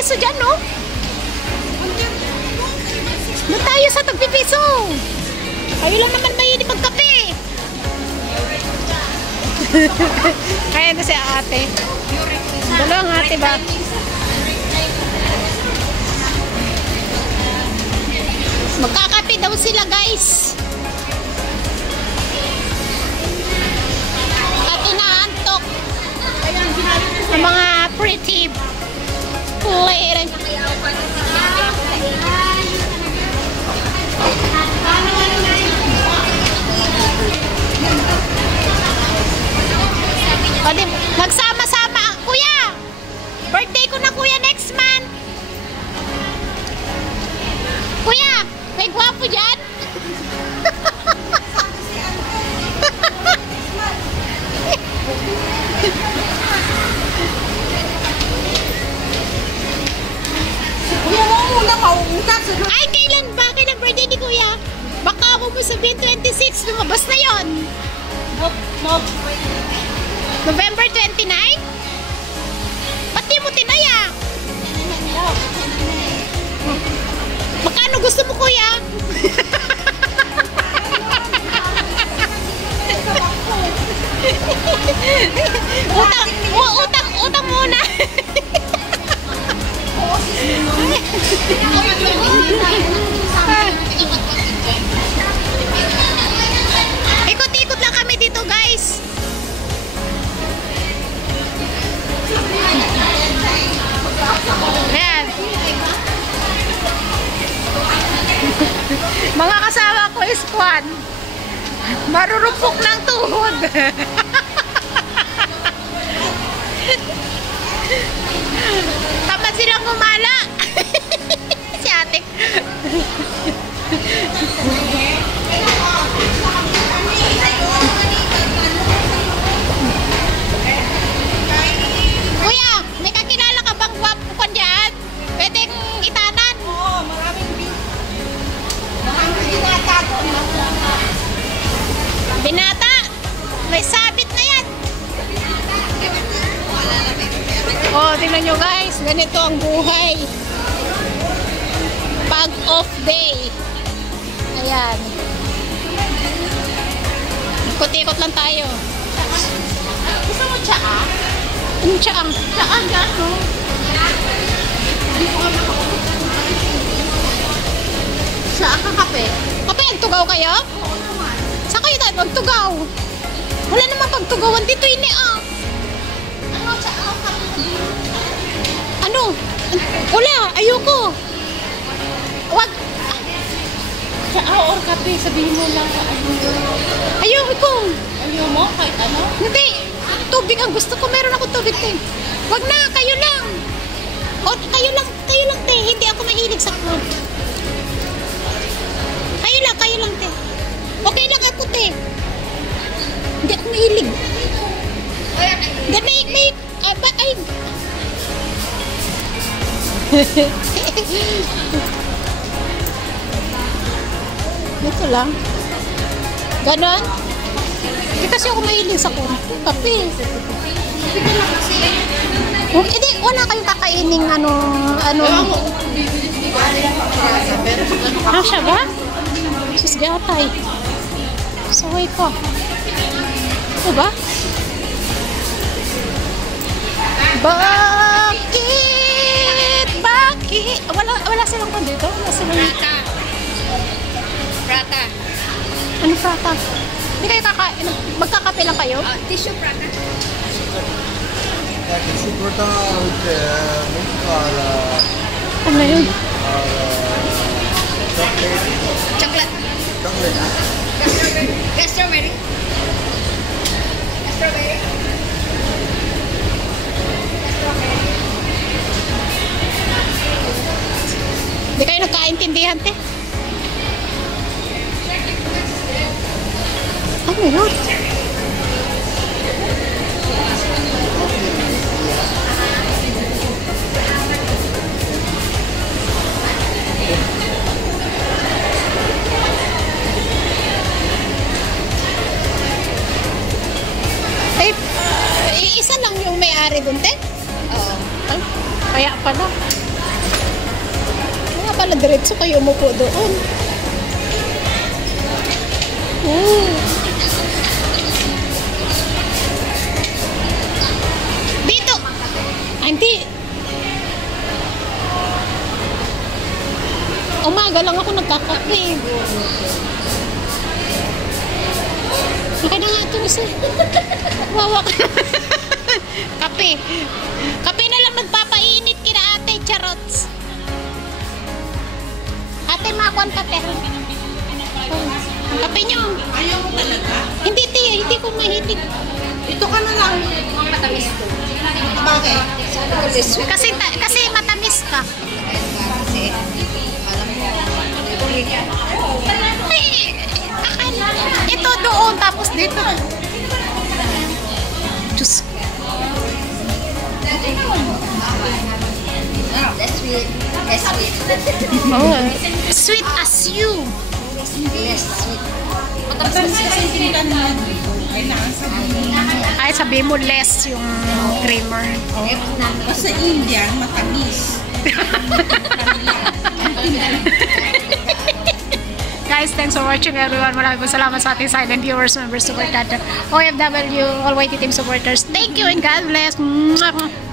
tagpipiso dyan, no? Doon tayo sa tagpipiso. Kayo lang naman mahilig magkape. Kaya na si ate. Dalawang ate ba? Magkakape daw sila, guys. At inaantok ang mga pretty lady. O di, magsama-sama. Kuya, birthday ko na, kuya, next month. Kuya, may gwapo dyan. Kuya, mo muna mauutak. Ay, kailan ba? Kailan birthday ni kuya? Baka mo sabihin 26, lumabas na yon. November 29? Ba't di mo tinaya? Magkano gusto mo, kuya? utang muna. Ikot-ikot lang kami dito, guys. Ayan. Mga kasama ko is Kwan. Marurupok ng tuhod. Tamad silang gumala. Si ate. Kuya, may kakilala ka bang gwapo ko dyan? Pwedeng itanan? Oo, maraming binata doon. Binata, may sabit na yan. Oh, tingnan nyo, guys, ganito ang buhay pag off day. Ayan, ikot-ikot lang tayo. Gusto mo tsaa? Anong tsaang? Tsaa, gano? Hindi ko nga makakapit. Tsaa ka kape? Kape, nagtugaw kayo? Oo naman. Saan kayo tayo magtugaw? Wala naman pagtugawan dito, ini ah. Ano, tsaa o kape? Ano? Wala, ayoko. Wag. Tsaa or kape? Sabihin mo lang Ayoko. ayaw mo, kahit ano? Hindi. Tubig ang gusto ko. Meron ako tubig, te. Wag na, kayo lang. O, kayo lang, te. Hindi ako mahilig sa food. Kayo lang, te. Okay lang ako, te. Hindi ako mahilig. May, ay. Ito lang. Ganon? Hindi kasi ako mahilig sa kape. Hindi, wala kayong kakaining ano. Ah, siya ba? Sus, gatay. Saway ko. Ito ba? Bakit? Wala silang pa dito? Wala silang... Prata. Ano prata? Hindi kayo magkakape lang kayo? Tissue prata. Tissue prata with milk or Ano yun? Chocolate. chocolate. Strawberry. Strawberry. Hindi kayo nagkaintindihan, te? Ano yun? Ay, isa lang yung may-ari dun, te? Oo. Ay, kaya pala. pala diretso kayo umupo doon. Oh. Dito. Ay, hindi. Umaga lang ako nagkakape. Laki na nga ito isa. Wawa ka. Kape. Kape na lang nagpapainit kina ate, charots. Ate, makuan kape. Kape nyo. Ayaw mo talaga? Hindi, tiya. Hindi ko mahilig. Ito ka na lang. Matamis ko. Bakit? Kasi matamis ka. Ay, akala. Ito doon, tapos dito. Diyos. That's sweet. That's sweet. Oh, sweet as you. Yes, sweet. Matamis kasi sinitan na. Kailangan sabihin. Ay, sabi mo less yung creamer. Oh. Sa Indian, matamis. Guys, thanks for watching everyone. Maraming salamat sa ating silent viewers, members, supporters, OFW, all YT team supporters. Thank you and God bless. Mwah!